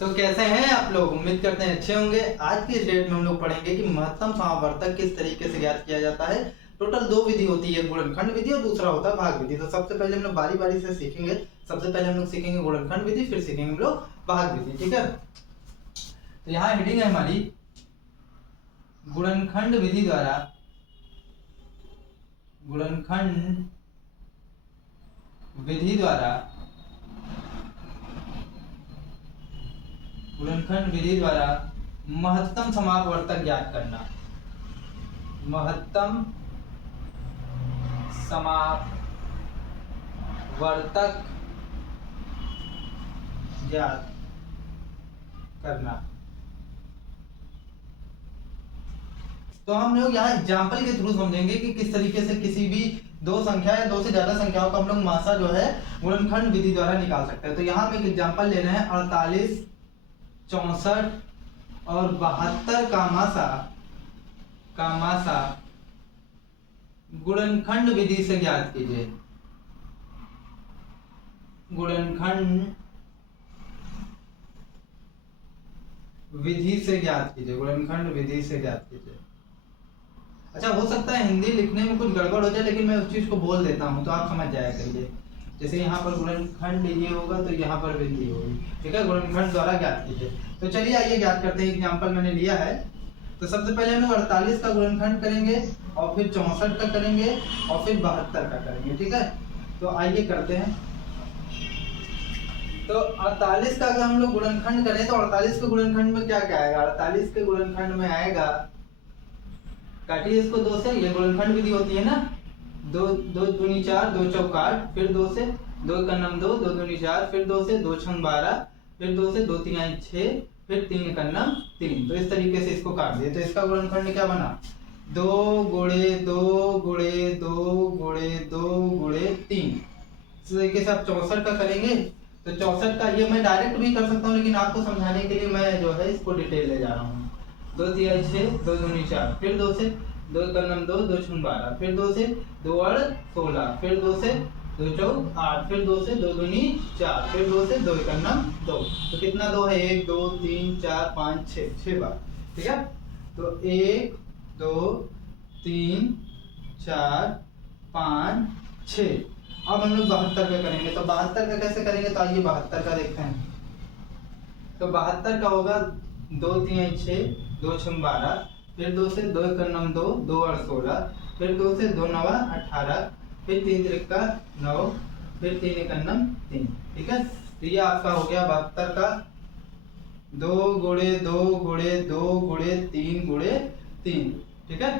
तो कैसे हैं आप लोग? उम्मीद करते हैं अच्छे होंगे। आज की इस डेट में हम लोग पढ़ेंगे कि महत्तम समावर्तक किस तरीके से ज्ञात किया जाता है। टोटल दो विधि होती है, गुणनखंड विधि और दूसरा होता है भाग विधि। तो सबसे पहले हम लोग बारी बारी से सीखेंगे। सबसे पहले हम लोग सीखेंगे गुणनखंड विधि, फिर सीखेंगे हम लोग भाग विधि। ठीक है, तो यहाँ हेडिंग है हमारी गुणनखंड विधि द्वारा गुणनखंड विधि द्वारा महत्तम समापवर्तक ज्ञात करना। महत्तम समापवर्तक ज्ञात करना। तो हम लोग यहाँ एग्जाम्पल के थ्रू समझेंगे कि किस तरीके से किसी भी दो संख्या या दो से ज्यादा संख्याओं का हम लोग मासा जो है गुणनखंड विधि द्वारा निकाल सकते हैं। तो यहाँ हम एक एग्जाम्पल ले रहे हैं 48, 64 और 72 का मासा गुणनखंड विधि से ज्ञात कीजिए। गुणनखंड विधि से ज्ञात कीजिए। अच्छा, हो सकता है हिंदी लिखने में कुछ गड़बड़ हो जाए, लेकिन मैं उस चीज को बोल देता हूँ तो आप समझ जाया करिए। जैसे यहाँ पर गुणनखंड ये होगा तो यहाँ पर विधि होगी। ठीक है, गुणनखंड द्वारा ज्ञात कीजिए। तो चलिए आइए ज्ञात करते हैं। एग्जाम्पल मैंने लिया है। तो सबसे पहले हम लोग 48 का गुणनखंड करेंगे और फिर 64 का करेंगे और फिर 72 का करेंगे। ठीक है, तो आइए करते हैं। तो 48 का अगर हम लोग गुणनखंड करें तो 48 के गुणनखंड में क्या क्या आएगा? 48 के गुणनखंड में आएगा, काटिए इसको 2 से, ये गुणनखंड विधि होती है ना, 2 2 दूनी 4, 2 चौक 8, फिर 2 से 2 का नम 2, 2 दूनी 4, फिर 2 से 2 छंग 12, फिर 2 से 2 3 6, फिर 3 का नम 3। तो इस तरीके से इसको काट दिए। तो इसका गुणनखंड क्या बना? 2 गुणे 2 गुणे 2 गुणे 2 गुणे 3। इस तरीके से आप 64 का करेंगे। तो 64 का ये मैं डायरेक्ट भी कर सकता हूँ, लेकिन आपको समझाने के लिए मैं जो है इसको डिटेल ले जा रहा हूँ। 2 3 6, 2 दूनी 4, फिर 2 से 2 का नम 2, 2 छंग 12, फिर 2 से 2 और 16, फिर 2 से 2 चौक 8, फिर 2 से 2 दूनी 4, फिर 2 से 2 का नम 2। तो कितना 2 है? 1 2 3 4 5 6 बार। ठीक है, तो 1 2 3 4 5 6। अब हम लोग 72 का करेंगे। तो 72 का कैसे करेंगे? तो आइए 72 का देखते हैं। तो 72 का होगा 2 3 6, 2 छंग 12, फिर 2 से 2 का नम 2, 2 और 16, फिर 2 से 2 9 18, फिर 3 का 9, फिर 3 का नम 3। ठीक है, तो ये आपका हो गया 72 का 2 गुणे 2 गुणे 2 गुणे 3 गुणे 3। ठीक है,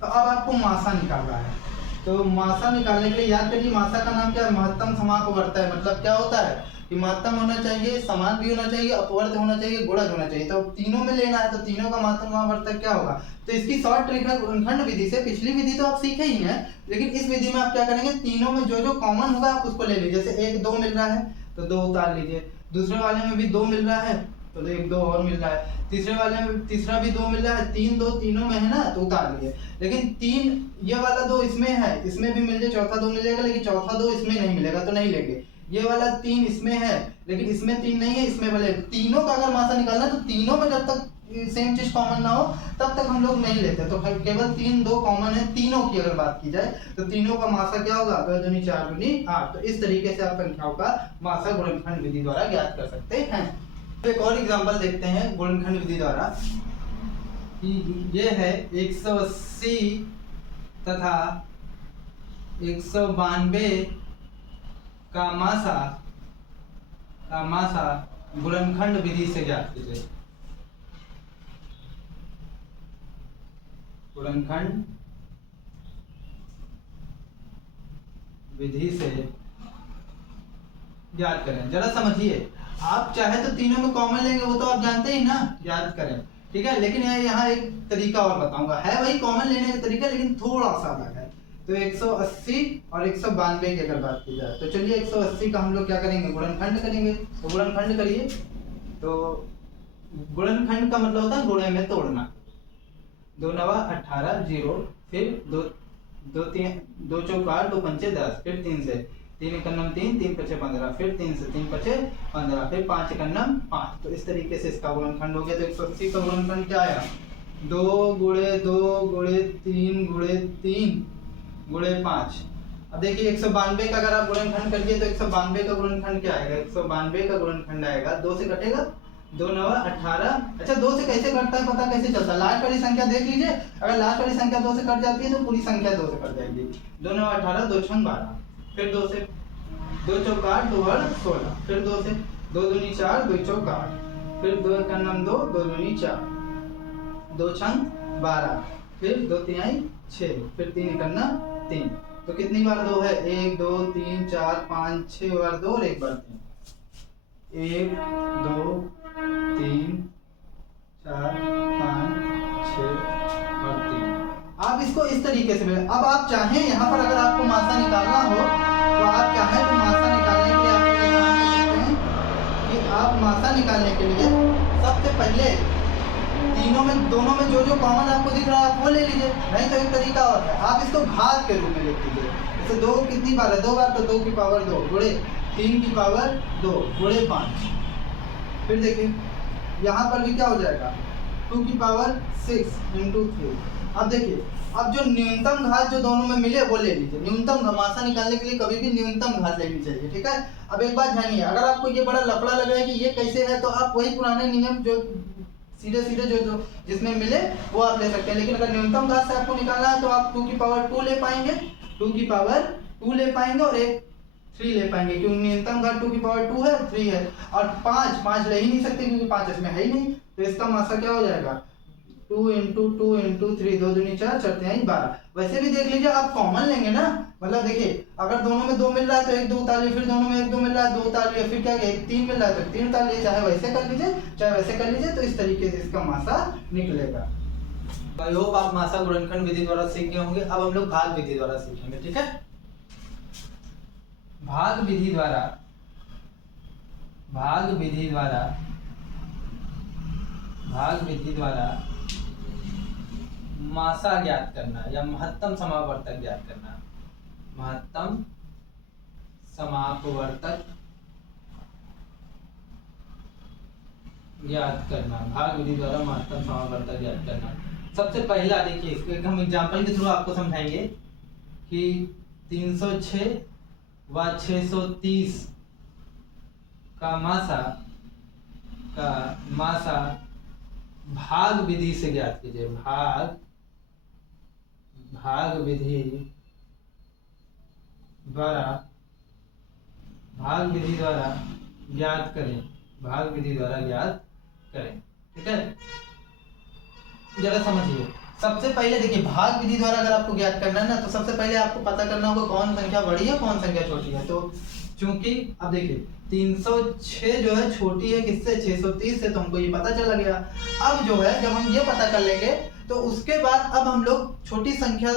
तो अब आपको मासा निकालना है। तो मासा निकालने के लिए याद करिए, मासा का नाम क्या है? महत्तम समापवर्तक है। मतलब क्या होता है कि महत्तम होना चाहिए, समान भी होना चाहिए, अपवर्त होना चाहिए, गुणज होना चाहिए। तो तीनों में लेना है, तो तीनों का महत्तम समापवर्तक क्या होगा? तो इसकी शॉर्ट ट्रिक है गुणनखंड विधि से। पिछली विधि तो आप सीखे ही हैं, लेकिन इस विधि में आप क्या करेंगे? तीनों में जो जो कॉमन होगा आप उसको ले लीजिए। जैसे 1 2 मिल रहा है तो 2 उतार लीजिए, दूसरे वाले में भी 2 मिल रहा है तो 1 2 और मिल रहा है, तीसरे वाले में तीसरा भी 2 मिल रहा है, 3 2 तीनों में है ना, तो उतार लिए। लेकिन 3 ये वाला 2 इसमें है, इसमें भी मिल जाए, चौथा 2 मिल जाएगा, लेकिन चौथा 2 इसमें नहीं मिलेगा तो नहीं लेंगे। ये वाला 3 इसमें है, लेकिन इसमें 3 नहीं है, इसमें वाले तीनों का अगर मासा निकालना है तो तीनों में जब तक सेम चीज कॉमन ना हो तब तक हम लोग नहीं लेते। तो केवल 3 2 कॉमन है, तीनों की अगर बात की जाए तो तीनों का मासा क्या होगा? 2 दूनी 4 दूनी 8। तो इस तरीके से आप संख्याओं का मासा गुणनखंड विधि द्वारा ज्ञात कर सकते हैं। तो एक और एग्जांपल देखते हैं गुणनखंड विधि द्वारा। ये है 180 तथा 192 का मासा गुणनखंड विधि से ज्ञात कीजिए। गुणनखंड विधि से ज्ञात करें। जरा समझिए, आप चाहे तो तीनों में कॉमन लेंगे, वो तो आप जानते ही ना, याद करें। ठीक है, लेकिन यहाँ एक तरीका और बताऊंगा, है वही कॉमन लेने का तरीका, लेकिन थोड़ा सा अलग है। तो 180 और 192 की अगर बात की जाए तो चलिए 180 का हम लोग क्या करेंगे? गुणनखंड करेंगे। तो गुणनखंड करिए। तो गुणनखंड का मतलब होता है गुणे में तोड़ना। 2 9 18 0, फिर 2 2 3 2 चौक 8, 2 पंचे 10, फिर 3 से 3 एकन्नम 3, 3 पचे 15, फिर 3 से 3 पचे 15, फिर 5 एकन्नम 5। तो इस तरीके से इसका गुणनखंड हो गया। तो 180 का गुणनखंड क्या आया? 2 गुणे 2 गुणे 3 गुणे 3 गुणे 5। अब देखिए 192 का अगर आप गुणनखंड करिए तो 192 का गुणनखंड क्या आएगा? 192 का गुणनखंड आएगा, 2 से कटेगा, 2 9 18। अच्छा 2 से कैसे कटता है, पता कैसे चलता है? लास्ट वाली संख्या देख लीजिए, अगर लास्ट वाली संख्या 2 से कट जाती है तो पूरी संख्या 2 से कट जाएगी। 2 9 18, 2 छंग 12, फिर 2 से 2 चौक 8, 2 8 16, फिर 2 से 2 दूनी 4, 2 चौक 8, फिर 2 एकन्नम 2, 2 दूनी 4, 2 छंग 12, फिर 2 तिहाई 6, फिर 3 एकन्नम 3। तो कितनी बार 2 है? 1 2 3 4 5 6 बार 2 और 1 बार 3। 1 2 3 4 5 6 और 3। आप इसको इस तरीके से अब आप चाहें यहाँ पर अगर आपको मासा निकालना हो तो आप चाहें तो मासा निकालने के लिए आप क्या कर सकते हैं कि आप मासा निकालने के लिए सबसे पहले दोनों में जो जो कॉमन आपको दिख रहा है आप वो ले लीजिए। नहीं तो एक तरीका और है, आप इसको घात के रूप में लिख लीजिए। जैसे 2 कितनी बार है? 2 बार, तो 2 की पावर 2 गुणे 3 की पावर 2 गुणे 5। फिर देखिए यहाँ पर भी क्या हो जाएगा? 2 की पावर 6 इंटू 3। अब देखिए, अब जो न्यूनतम घात जो दोनों में मिले वो ले लीजिए। न्यूनतम मासा निकालने के लिए कभी भी न्यूनतम घात लेनी चाहिए, ठीक है। अब एक बात ध्यान, अगर आपको ये बड़ा लफड़ा लग रहा है कि ये कैसे है, तो आप वही पुराने नियम जो सीधे सीधे जो जिसमें मिले वो आप ले सकते हैं। लेकिन अगर न्यूनतम घात से आपको निकालना है तो आप 2 की पावर 2 ले पाएंगे, 2 की पावर 2 ले पाएंगे और एक 3 ले पाएंगे, क्योंकि न्यूनतम घात 2 की पावर 2 है, 3 है। और 5 ले ही नहीं सकते क्योंकि 5 इसमें है ही नहीं। तो इसका मासा क्या हो जाएगा? 2 इंटू 2 इंटू 3, 2 दूनी 4, 4 तिहाई 12। वैसे भी देख लीजिए, आप कॉमन लेंगे ना, मतलब देखिए अगर दोनों में 2 मिल रहा है तो 1 2 उतार लीजिए, फिर दोनों में 1 2 मिल रहा है 2 उतार लीजिए, फिर क्या 1 3 मिल रहा है तो 3 उतार लीजिए। चाहे वैसे कर लीजिए चाहे वैसे कर लीजिए, तो इस तरीके से इसका मासा निकलेगा। आई होप आप मासा गुणनखंड विधि द्वारा सीख गए होंगे। अब हम लोग भाग विधि द्वारा सीखेंगे, ठीक है। भाग विधि द्वारा मासा ज्ञात करना या महत्तम समापवर्तक ज्ञात करना। महत्तम समापवर्तक ज्ञात करना, भाग विधि द्वारा महत्तम समापवर्तक ज्ञात करना। सबसे पहला देखिए, इसको हम एग्जांपल के थ्रू आपको समझाएंगे कि 306 व 630 का मासा भाग विधि से ज्ञात कीजिए। भाग विधि द्वारा ज्ञात करें। ठीक है, जरा समझिए। सबसे पहले देखिए, भाग विधि द्वारा अगर आपको ज्ञात करना है ना, तो सबसे पहले आपको पता करना होगा कौन संख्या बड़ी है कौन संख्या छोटी है। तो चूंकि अब देखिए 306 जो है छोटी है किससे? 630 से, तो हमको ये पता चला गया। अब जो है जब हम ये पता कर लेंगे तो उसके बाद अब हम लोग छोटी संख्या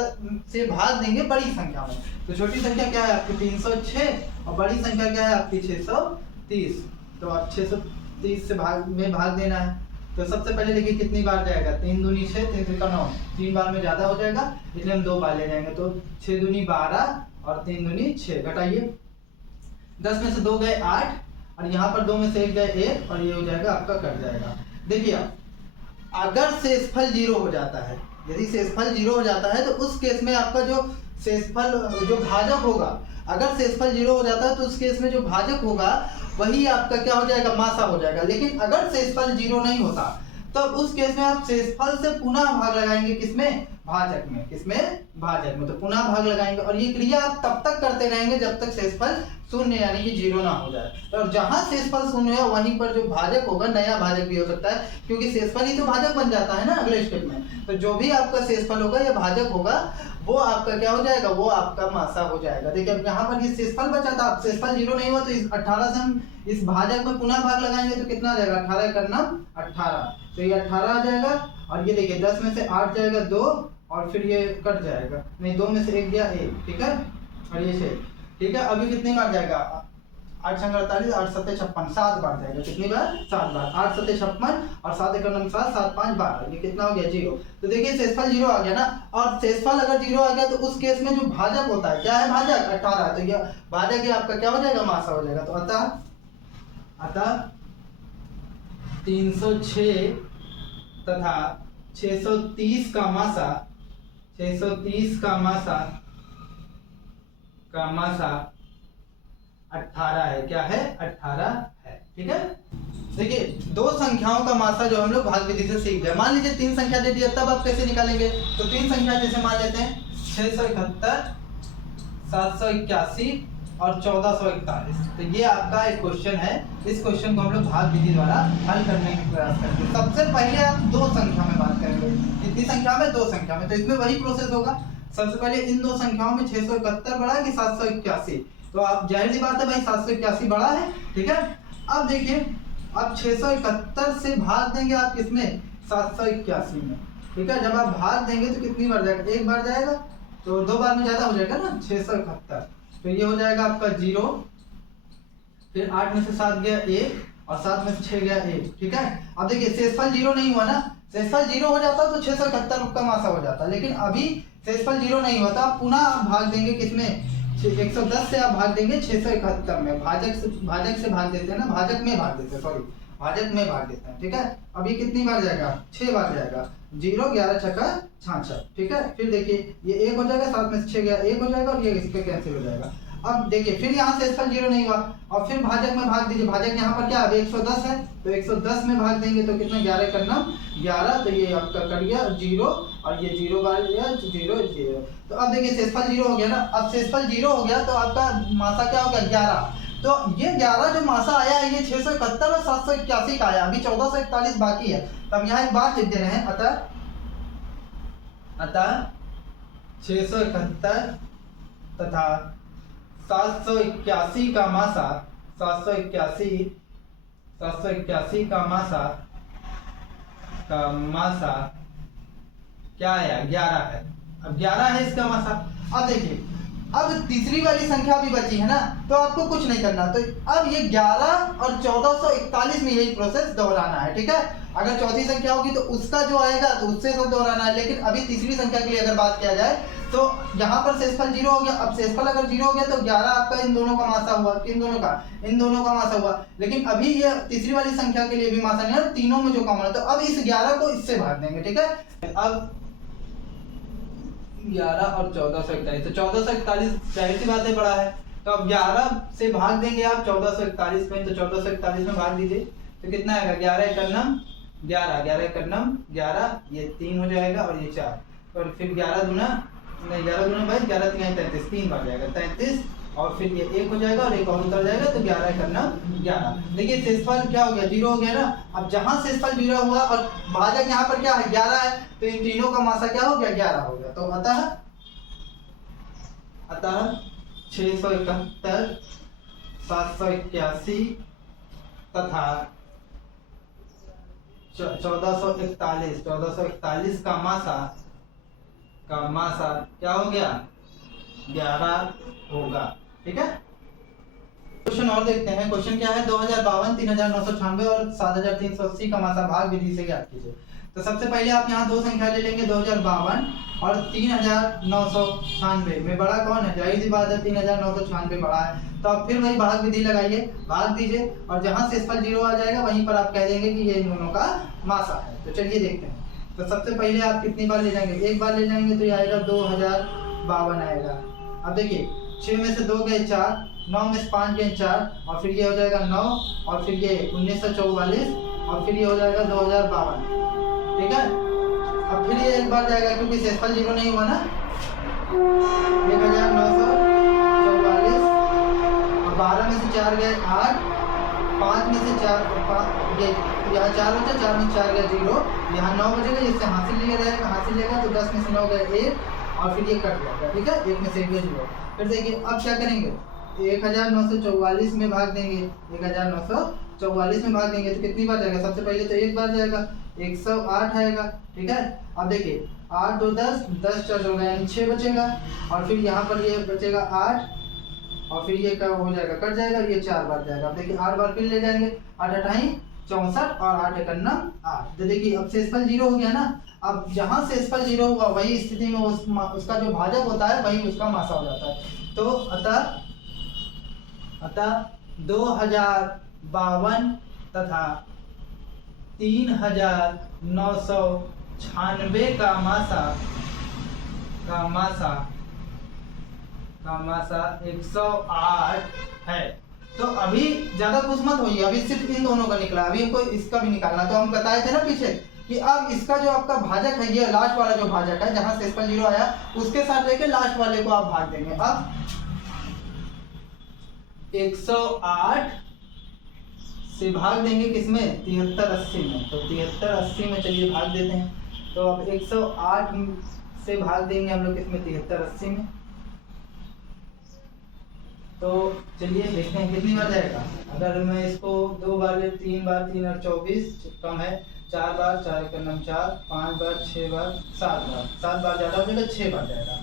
से भाग देंगे बड़ी संख्या में। तो छोटी संख्या क्या है आपकी? 306 और बड़ी संख्या क्या है आपकी? 630। तो अब 630 से भाग देना है। तो सबसे पहले देखिए कितनी बार जाएगा? 3 दूनी 6, 3 त्रिका 9, 3 बार में ज्यादा हो जाएगा इसलिए हम 2 बार ले जाएंगे। तो 6 दूनी 12 और 3 दूनी 6, घटाइए 10 में से 2 गए 8 और यहाँ पर 2 में से 1 गए 1 और ये हो जाएगा आपका, कट जाएगा। देखिए अगर शेषफल 0 हो जाता है, यदि शेषफल 0 हो जाता है तो उस केस में आपका जो शेषफल जो भाजक होगा, अगर शेषफल 0 हो जाता है तो उस केस में जो भाजक होगा वही आपका क्या हो जाएगा? मासा हो जाएगा। लेकिन अगर शेषफल 0 नहीं होता तो उस केस में आप शेषफल से पुनः भाग लगाएंगे, किसमें? भाजक में। किसमें? भाजक में। तो पुनः भाग लगाएंगे और ये क्रिया आप तब तक करते रहेंगे जब तक शेषफल 0 यानी कि 0 ना हो जाए। और जहां शेषफल 0 है वहीं पर जो भाजक होगा, नया भाजक भी हो सकता है क्योंकि शेषफल ही तो भाजक बन जाता है ना अगले स्टेप में। तो जो भी आपका शेषफल होगा या भाजक होगा वो आपका क्या हो जाएगा? वो आपका मासा हो जाएगा। देखिए अब यहाँ पर ये शेषफल बचा था, अब शेषफल 0 नहीं हुआ तो इस 18 से हम इस भाजक में पुनः भाग लगाएंगे तो कितना आ जाएगा? 18 करना 18, तो ये 18 आ जाएगा। और ये देखिए 10 में से 8 जाएगा 2 और फिर ये कट जाएगा, नहीं 2 में से 1 गया 1, ठीक है, और ये 6, ठीक है। अभी कितनी बार जाएगा? 8 संग 48, 8 सत्ते 56, 7 बार जाएगा। कितनी बार? 7 बार। 8 सत्ते 56 और 7 एकड़ 7, 7 5 12, ये कितना हो गया? 0। तो देखिए शेषफल 0 आ गया ना, और शेषफल अगर 0 आ गया तो उस केस में जो भाजक होता है, क्या है भाजक? 18। तो ये भाजक ही आपका क्या हो जाएगा? मासा हो जाएगा। तो अतः 306 तथा 630 का मासा, 630 का मासा 18 है। क्या है? 18 है। ठीक है, देखिए दो संख्याओं का मासा जो हम लोग भाग विधि से सीख गए। मान लीजिए 3 संख्या दे दिया, तब आप कैसे निकालेंगे? तो 3 संख्या जैसे मान लेते हैं 671, 781 और 1441। तो ये आपका एक क्वेश्चन है। इस क्वेश्चन को हम लोग भाग विधि द्वारा हल करने का प्रयास करेंगे। सबसे पहले आप 2 संख्या में बात करेंगे। कितनी संख्या में? 2 संख्या में। तो इसमें वही प्रोसेस होगा। सबसे पहले इन 2 संख्याओं में 671 बड़ा है कि 781? तो आप जाहिर सी बात है भाई 781 बड़ा है। ठीक है, अब देखिए, अब 671 से भाग देंगे आप किसमें? 781 में। ठीक है, जब आप भाग देंगे तो कितनी बार जाएगा? 1 बार जाएगा। तो 2 बार में ज्यादा हो जाएगा ना, 671। तो ये हो जाएगा आपका 0, फिर 8 में से 7 गया 1 और 7 में से 6 गया 1। ठीक है, अब देखिए शेषफल 0 नहीं हुआ ना। शेषफल 0 हो जाता तो 671 का मासा हो जाता, लेकिन अभी शेषफल 0 नहीं हुआ। तो आप पुनः आप भाग देंगे किसमें? 110 से आप भाग देंगे 671 में। भाजक से भाग देते हैं ना, भाजक में भाग देते हैं, सॉरी भाजक में भाग देते हैं। ठीक है, अब ये कितनी बार जाएगा? 6 बार जाएगा। 0 11 छक्का 66। ठीक है, फिर देखिए ये 1 हो जाएगा, 7 में से 6 गया 1 हो जाएगा और ये इसके कैंसिल हो जाएगा। अब देखिए फिर यहाँ शेषफल 0 नहीं हुआ, और फिर भाजक में भाग दीजिए। भाजक यहाँ पर क्या है? 110 है, तो 110 में भाग देंगे तो कितना? 11 करना 11। तो ये आपका कट गया 0 और ये 0 बार गया 0 0। तो अब देखिए शेषफल 0 हो गया ना। अब शेषफल 0 हो गया तो आपका मासा क्या हो गया? 11। तो ये 11 जो मासा आया है ये 671 और 781 का आया। अभी 1441 बाकी है। तब यहाँ एक बात लिख दे रहे हैं, अतः 671 तथा 781 का मासा, 781 का मासा क्या आया? 11 है। अब 11 है इसका मासा। अब देखिए, अब तीसरी वाली संख्या भी बची है ना, तो आपको कुछ नहीं करना। तो अब ये 11 और 1441 में यही प्रोसेस दोहराना है। ठीक है, अगर चौथी संख्या होगी तो उसका जो आएगा तो उससे सब दोहराना है। लेकिन अभी तीसरी संख्या के लिए अगर बात किया जाए तो यहाँ पर शेषफल 0 हो गया। अब शेषफल अगर 0 हो गया तो 11 आपका इन दोनों का मासा हुआ। किन दोनों का? इन दोनों का मासा हुआ। लेकिन अभी ये तीसरी वाली संख्या के लिए भी मासा नहीं है, तीनों में जो कॉमन है। तो अब इस 11 को इससे भाग देंगे। ठीक है, अब 11 और 1441, तो 1441 जाहिर सी बात है बड़ा है। तो अब 11 से भाग देंगे आप 1441 में, तो 1441 में भाग दीजिए तो कितना आएगा? 11 एकड़ 11, 11 एकड़ 11, ये 3 हो जाएगा और ये 4, और फिर 11 दूना नहीं, 11 दूना भाई 11 3 33, 3 बार जाएगा 33, और फिर ये 1 हो जाएगा और एक और उतर जाएगा, तो 11 एकड़ 11। देखिए शेषफल क्या हो गया? 0 हो गया ना। अब जहां शेषफल 0 हुआ और भाजक यहाँ पर क्या है? 11 है, तो इन तीनों का मासा क्या हो गया? 11 हो गया। तो अतः 671, 781 तथा 1441 का मासा क्या हो गया? 11 होगा। ठीक है, क्वेश्चन और देखते हैं। क्वेश्चन क्या है? 2052, 3996 और 7380 का मासा भाग विधि से ज्ञात कीजिए। तो सबसे पहले आप यहाँ 2 संख्या ले लेंगे, 2052 और 3996 में बड़ा कौन है? जाहिर सी बात है 3996 बड़ा है। तो आप फिर वही भाग विधि लगाइए, भाग दीजिए, और जहां शेषफल 0 आ जाएगा वहीं पर आप कह देंगे कि ये इन दोनों का मासा है। तो चलिए देखते हैं। तो सबसे पहले आप कितनी बार ले जाएंगे? 1 बार ले जाएंगे, तो ये आएगा 2052 आएगा। अब देखिए 6 में से 2 गए 4, 9 में से 5 गए 4, और फिर ये हो जाएगा 9, और फिर ये 1944, और फिर ये हो जाएगा 2052। ठीक है, अब फिर ये 1 बार जाएगा क्योंकि शेषफल 0 नहीं हुआ ना। 1944, और 12 में से 4 गए 8, 5 में से 4 ये यहाँ 4 बचा, 4 में 4 गया 0, यहाँ 9 बचेगा, जिससे हासिल लिया जाएगा, हासिल लेगा तो 10 में से 9 गया 1, और फिर ये कट जाएगा। ठीक है, 1 में से 1 गया 0। फिर देखिए अब क्या करेंगे? 1944 में भाग देंगे, 1944 में भाग देंगे तो कितनी बार जाएगा? सबसे पहले तो 1 बार जाएगा, 108 आएगा। ठीक है, अब देखिए 8 2 10, 10 4 हो गया, यानी 6 बचेगा, और फिर यहाँ पर ये बचेगा 8, और फिर ये क्या हो जाएगा, कट जाएगा, ये 4 बार जाएगा। अब देखिए 8 बार फिर ले जाएंगे, 8 अठाई 64 और 8 एकन्ना 8। तो देखिए अब शेषफल 0 हो गया ना। अब जहाँ शेषफल 0 हुआ वही स्थिति में उसका जो भाजक होता है वही उसका मासा हो जाता है। तो अतः 2052 तथा 3996 का मासा 108 है। तो अभी ज्यादा कुछ मत होइए, अभी सिर्फ इन दोनों का निकला, अभी हमको इसका भी निकालना। तो हम बताए थे ना पीछे कि अब इसका जो आपका भाजक है, ये लास्ट वाला जो भाजक है जहां शेषफल 0 आया उसके साथ लेके लास्ट वाले को आप भाग देंगे। अब 108 से भाग देंगे किसमें, 7380 में। तो 7380 में चलिए भाग देते हैं। तो अब 108 से भाग देंगे हम लोग किसमें, 7380 में। तो चलिए देखते हैं कितनी बार जाएगा। अगर मैं इसको 2 बार ले, 3 बार, 3 और 24 कम है, 4 बार, 4 एकन्नम 4, 5 बार, 6 बार, 7 बार, 7 बार ज़्यादा हो जाएगा, 6 बार जाएगा।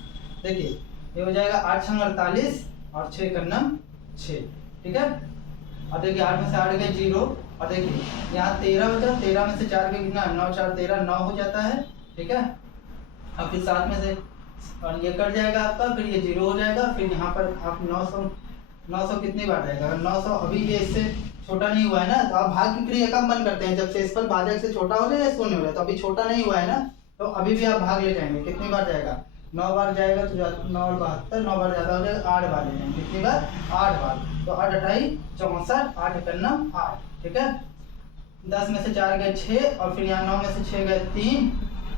देखिए ये हो जाएगा 8 छंग 48 और 6 एकन्नम 6, ठीक है। और देखिए 8 में से 8 गए 0, और देखिए यहाँ 13 बचा, 13 में से 4 के कितना, 9 4 13, 9 हो जाता है, ठीक है। अब फिर 7 में से, और ये कट जाएगा आपका, फिर ये 0 हो जाएगा, फिर यहाँ पर आप 900 कितनी बार जाएगा, अगर 900 अभी ये इससे छोटा नहीं हुआ है ना, तो आप भाग की क्रिया कम बंद करते हैं जब शेषफल भाजक से छोटा हो जाए या शून्य हो जाए। तो अभी छोटा नहीं हुआ है ना, तो अभी भी आप भाग ले जाएंगे, कितनी बार जाएगा, 9 बार जाएगा। तो 9 और 72, 9 बार ज्यादा हो जाएगा, 8 बार ले जाएंगे, कितनी बार, 8 बार। तो 8 अठाई 64, 8 एकन्नम 8, ठीक है। 10 में से 4 गए 6, और फिर यहाँ 9 में से 6 गए 3,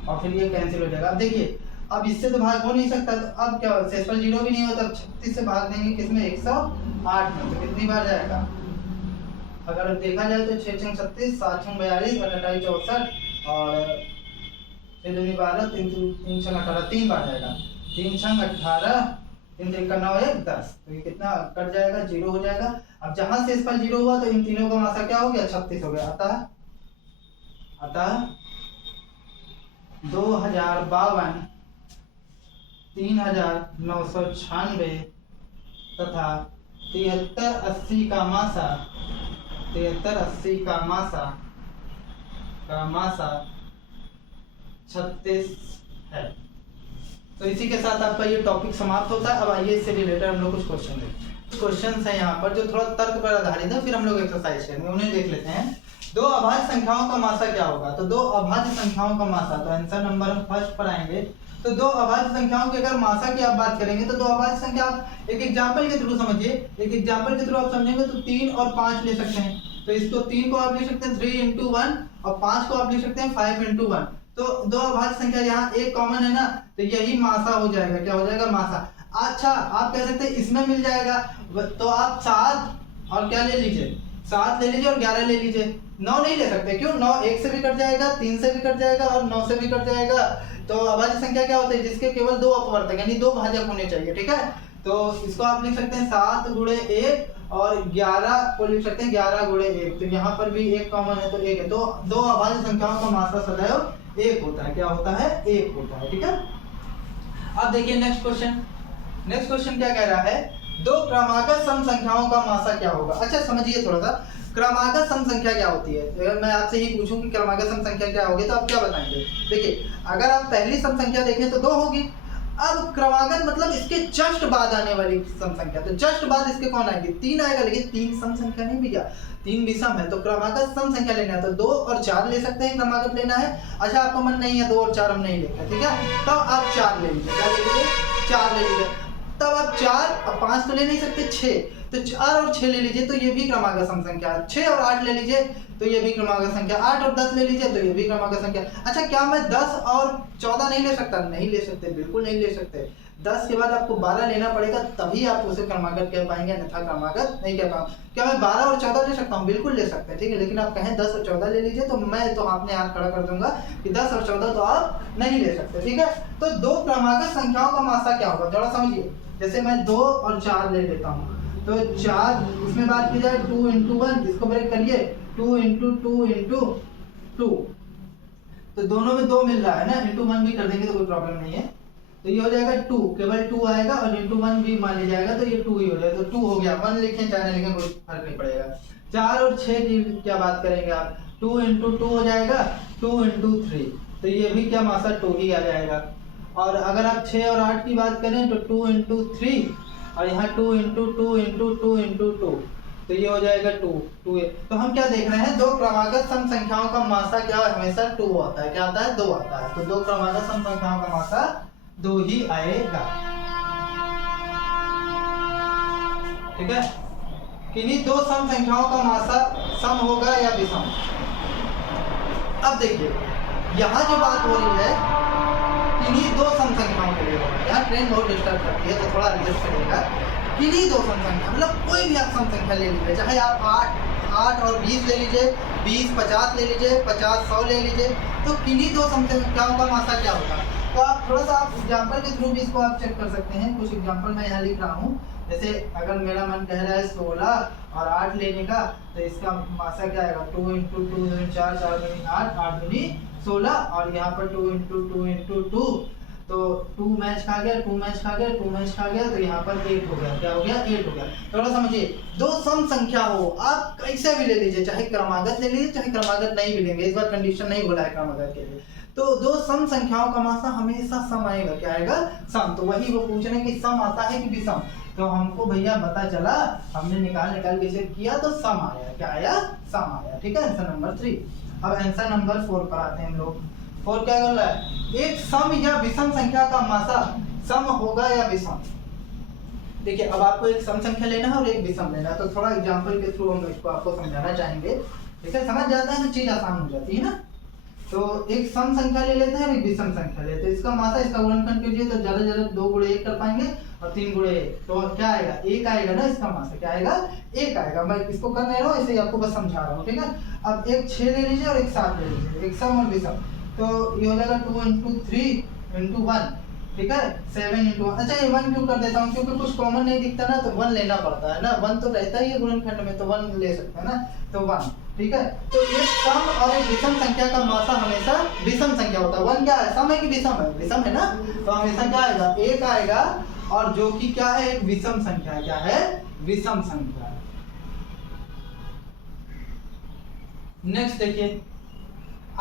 और फिर ये कैंसिल हो जाएगा। अब देखिए अब इससे तो भाग हो नहीं सकता, तो अब क्या हो, शेषफल 0 भी नहीं होता, अब 36 से भाग देंगे किसमें, 108 में। तो कितनी बार जाएगा, अगर देखा जाए तो 6 छंग 36, 7 छंग 42, 8 अठाई 64 और 6 दूनी 12, 3 छंग 18, 3 बार जाएगा। 3 छंग 18, 3 3 का 9 1 10, तो ये कितना कट जाएगा, 0 हो जाएगा। अब जहां शेषफल 0 हुआ तो इन तीनों का मासा क्या हो गया, 36 हो गया। अतः 2052, 3996 तथा 7380 का मासा 36 है। तो इसी के साथ आपका ये टॉपिक समाप्त होता है। अब आइए इससे रिलेटेड हम लोग कुछ क्वेश्चन देखते हैं। क्वेश्चन है यहाँ पर जो थोड़ा तर्क पर आधारित है, फिर हम लोग एक्सरसाइज करेंगे, उन्हें देख लेते हैं। 2 अभाज्य संख्याओं का मासा क्या होगा। तो 2 अभाज्य संख्याओं का मासा, तो आंसर नंबर हम फर्स्ट पर आएंगे। तो 2 अभाज्य संख्याओं के अगर मासा की आप बात करेंगे तो 2 अभाज्य संख्या आप एक एग्जांपल के थ्रू समझिए। एक एग्जांपल के थ्रू आप समझेंगे तो 3 और 5 ले सकते हैं। तो इसको 3 को आप ले सकते हैं 3 × 1 और 5 को आप ले सकते हैं 5 × 1। तो 2 अभाज्य संख्या यहाँ एक कॉमन है ना, तो यही मासा हो जाएगा। क्या हो जाएगा, मासा। अच्छा आप कह सकते हैं इसमें मिल जाएगा, तो आप 7 और क्या ले लीजिए, 7 ले लीजिए और 11 ले लीजिए। 9 नहीं ले सकते, क्यों, 9 1 से भी कट जाएगा, 3 से भी कट जाएगा और 9 से भी कट जाएगा। तो अभाज्य संख्या क्या होता है, जिसके केवल 2 अपवर्तक यानी 2 भाजक होने चाहिए, ठीक है। तो इसको आप लिख सकते हैं 7 × 1 और 11 को लिख सकते हैं 11 × 1। तो यहाँ पर भी 1 कॉमन है तो 1 है। तो 2 अभाज्य संख्याओं का मासा सदैव 1 होता है। क्या होता है, 1 होता है, ठीक है। अब देखिए नेक्स्ट क्वेश्चन। नेक्स्ट क्वेश्चन क्या कह रहा है, 2 क्रमागत सम संख्याओं का मासा क्या होगा। अच्छा समझिए थोड़ा सा, क्रमागत सम संख्या क्या होती है। अगर मैं आपसे ही पूछूं कि क्रमागत सम संख्या क्या होगी तो आप क्या बताएंगे। देखिए अगर आप पहली सम संख्या देखें तो 2 होगी। अब क्रमागत मतलब इसके जस्ट बाद आने वाली सम संख्या, तो जस्ट बाद इसके कौन आएगी, 3 आएगा। लेकिन 3 सम संख्या नहीं भैया, 3 भी सम है। तो क्रमागत सम संख्या लेना है तो 2 और 4 ले सकते हैं, क्रमागत लेना है। अच्छा आपका मन नहीं है 2 और 4 हम नहीं लेंगे, ठीक है, तो आप 4 ले लीजिए। क्या ले लीजिए, 4 ले लीजिए। तब आप 4 और 5 तो ले नहीं सकते, 6, तो 4 और 6 ले लीजिए, तो ये भी क्रमागत सम संख्या है। 6 और 8 ले लीजिए तो ये भी क्रमागत संख्या, 8 और 10 ले लीजिए तो ये भी क्रमागत संख्या। अच्छा क्या मैं 10 और 14 नहीं ले सकता, नहीं ले सकते, बिल्कुल नहीं ले सकते। 10 के बाद आपको 12 लेना पड़ेगा, तभी आप उसे क्रमागत कह पाएंगे, अन्यथा क्रमागत नहीं कह पाऊंगा। क्या मैं 12 और 14 ले सकता हूँ, बिल्कुल ले सकते हैं, ठीक है। लेकिन आप कहें 10 और 14 ले लीजिए तो मैं तो आपने हाथ खड़ा कर दूंगा कि 10 और 14 तो आप नहीं ले सकते, ठीक है। तो 2 क्रमागत संख्याओं का मासा क्या होगा, थोड़ा समझिए। जैसे मैं 2 और 4 ले लेता हूँ, तो 4 इसमें बात की जाए 2 × 1, इसको ब्रेक करिए 2 × 2 × 2, तो दोनों में 2 मिल रहा है ना, × 1 भी कर देंगे तो कोई प्रॉब्लम नहीं है। तो ये हो जाएगा 2, केवल 2 आएगा और इंटू 1 भी मान लिया जाएगा तो ये 2 ही हो जाएगा। तो 2 हो गया, 1 लिखें चाहे लिखें कोई फर्क नहीं पड़ेगा। 4 और 6 की क्या बात करेंगे आप, 2 इंटू 2 हो जाएगा 2 इंटू 3, तो ये भी क्या मासा 2 ही आ जाएगा। और अगर आप 6 और 8 की बात करें तो 2 इंटू 3 और यहाँ 2 इंटू 2 इंटू 2 इंटू 2, तो ये हो जाएगा 2 2। तो हम क्या देख रहे हैं, दो क्रमागत सम संख्याओं का मासा क्या हमेशा 2 आता है, क्या आता है 2 आता है। तो दो क्रमागत सम संख्याओं का मासा 2 ही आएगा, ठीक है। किन्हीं दो सम संख्याओं का मासा सम होगा या विषम। अब देखिए यहाँ जो बात हो रही है किन्हीं दो सम संख्याओं के लिए होगा, यहाँ ट्रेन बहुत डिस्टर्ब करती है तो थोड़ा एडजस्ट करिएगा। किन्हीं दो सम संख्या मतलब कोई भी आप सम संख्या ले लीजिए, चाहे आप 8 और 20 ले लीजिए, 20 50 ले लीजिए, 50 100 ले लीजिए, तो किन्हीं दो सम संख्याओं का मासा क्या होगा। तो आप थोड़ा सा आप एग्जाम्पल के थ्रू भी इसको आप चेक कर सकते हैं। कुछ एग्जाम्पल मैं यहाँ लिख रहा हूँ, जैसे अगर मेरा मन कह रहा है 16 और 8 लेने का, तो इसका मासा क्या आएगा 2 इंटू 2 4 4 दूनी 8 8 दूनी 16 और यहाँ पर 2 इंटू 2 इंटू 2, तो 2 मैच खा गया 2 मैच खा गया 2 मैच खा गया, तो यहाँ पर 8 हो गया, क्या हो गया 8 हो गया। थोड़ा समझिए, दो सम संख्या हो आप कैसे भी ले लीजिए, चाहे क्रमागत ले लीजिए चाहे क्रमागत नहीं भी लेंगे, इस बार कंडीशन नहीं बोला है क्रमागत के लिए। तो दो सम संख्याओं का मासा हमेशा सम आएगा, क्या आएगा सम। तो वही वो पूछ रहे हैं कि सम आता है कि विषम, तो हमको भैया पता चला, हमने निकाल के चेक किया तो सम आया, क्या आया सम आया, ठीक है। Answer number 3। अब आंसर नंबर 4 पर आते हैं हम लोग। 4 क्या कर रहा है, एक सम या विषम संख्या का मासा सम होगा या विषम। देखिए अब आपको एक सम संख्या लेना है और एक विषम लेना है, तो थोड़ा एग्जांपल के थ्रू हम इसको आपको समझाना चाहेंगे, ठीक है। समझ जाता है तो चीज आसान हो जाती है ना। तो एक सम संख्या ले लेते हैं और एक विषम संख्या लेते हैं, इसका मासा इसका गुणनखंड कीजिए तो ज्यादा ज्यादा 2 गुणे 1 कर पाएंगे और 3 गुणे 1, तो क्या आएगा 1 आएगा ना, इसका मासा क्या आएगा 1 आएगा। मैं इसको कर नहीं रहा हूँ, इसे आपको बस समझा रहा हूँ, ठीक है। अब एक 6 ले लीजिए और एक 7 ले लीजिए, एक सम और विषम, तो ये हो जाएगा 2 इंटू 3 इंटू 1, ठीक है 7 इंटू 1। अच्छा ये 1 क्यों कर देता हूँ, क्योंकि कुछ कॉमन नहीं दिखता ना, तो 1 लेना पड़ता है ना, 1 तो रहता ही है गुणनखंड में, तो 1 ले सकते हैं ना, तो 1, ठीक है। तो ये सम और एक विषम संख्या का मासा हमेशा विषम संख्या होता है। 1 क्या है, सम है कि विषम है, विषम है ना, तो हमेशा क्या आएगा 1 आएगा, और जो कि क्या है एक विषम संख्या है, क्या है विषम संख्या। नेक्स्ट देखिए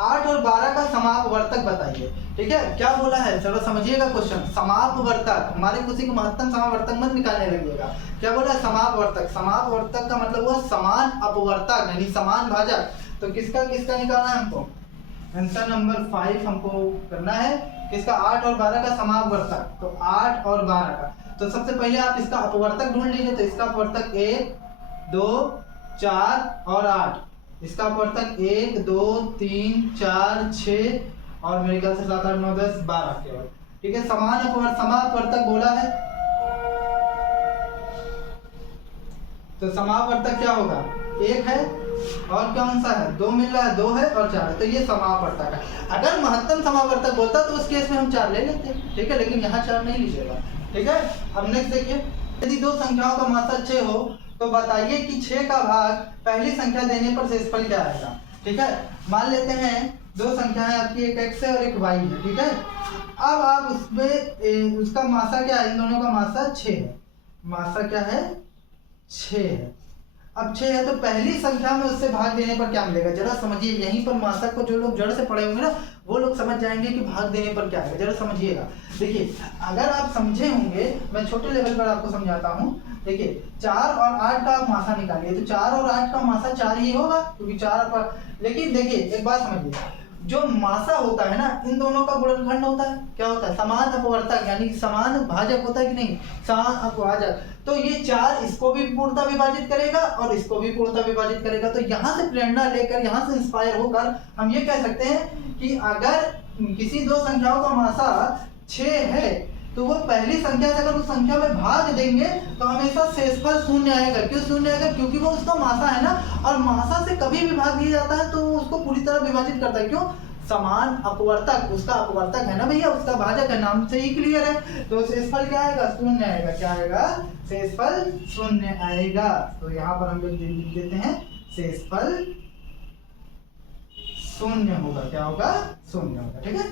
8 और 12 का समापवर्तक बताइए, ठीक है। क्या बोला है, चलो समझिएगा क्वेश्चन। समापवर्तक, हमारे किसी को महत्तम समापवर्तक मत निकालने लगिएगा। क्या बोला है समापवर्तक, समापवर्तक का मतलब हुआ समान अपवर्तक यानी समान भाजक। तो किसका किसका निकालना है हमको, आंसर नंबर 5 हमको करना है, किसका 8 और 12 का समापवर्तक। तो 8 और 12 का, तो सबसे पहले आप इसका अपवर्तक ढूंढ लीजिए। तो इसका अपवर्तक 1 2 4 और 8, इसका अपवर्तक 1 2 3 4 6 और मेरे ख्याल से 7 8 9 10 12 केवल, ठीक है। समापवर्तक बोला है, तो समापवर्तक क्या होगा 1 है और कौन सा है 2 मिल रहा है, 2 है और 4 है, तो ये समापवर्तक है। अगर महत्तम समापवर्तक बोलता तो उस केस में हम 4 ले लेते, ठीक है, लेकिन यहाँ 4 नहीं लीजिएगा, ठीक है। अब नेक्स्ट देखिए, यदि दो संख्याओं का मासा 6 हो तो बताइए कि 6 का भाग पहली संख्या देने पर शेषफल क्या आएगा, ठीक है। मान लेते हैं दो संख्याएं आपकी, एक x है और एक y है, ठीक है। अब आप उसमें उसका मासा क्या है, इन दोनों का मासा 6 है, मासा क्या है 6 है। अब 6 है तो पहली संख्या में उससे भाग देने पर क्या मिलेगा, जरा समझिए। यहीं पर मासा को जो लोग जड़ से पढ़े होंगे ना वो लोग समझ जाएंगे कि भाग देने पर क्या है, जरा समझिएगा। देखिए अगर आप समझे होंगे, मैं छोटे लेवल पर आपको समझाता हूँ। देखिए 4 और 8 का आप मासा निकालिए, तो 4 और 8 का मासा 4 ही होगा, क्योंकि 4 पर। लेकिन देखिए एक बात समझिए, जो मासा होता है ना इन दोनों का गुणनखंड होता है, क्या होता है समान अपवर्तक, यानी समान भाजक होता है कि नहीं, समान अपभाजक। तो ये 4 इसको भी पूर्णतः विभाजित करेगा और इसको भी पूर्णतः विभाजित करेगा। तो यहाँ से प्रेरणा लेकर, यहाँ से इंस्पायर होकर हम ये कह सकते हैं कि अगर किसी दो संख्याओं का मासा 6 है तो वो पहली संख्या से अगर उस संख्या में भाग देंगे तो हमेशा शेषफल 0 आएगा। क्यों 0 आएगा, क्योंकि वो उसका मासा है ना, और मासा से कभी भी भाग दिया जाता है तो उसको पूरी तरह विभाजित करता है। क्यों, समान अपवर्तक, उसका अपवर्तक है ना भैया, उसका भाजक है, नाम से ही क्लियर है। तो शेषफल क्या आएगा 0 आएगा, क्या आएगा शेषफल 0 आएगा। तो यहाँ पर हम लोग लिख देते हैं शेषफल 0 होगा, क्या होगा 0 होगा, ठीक है।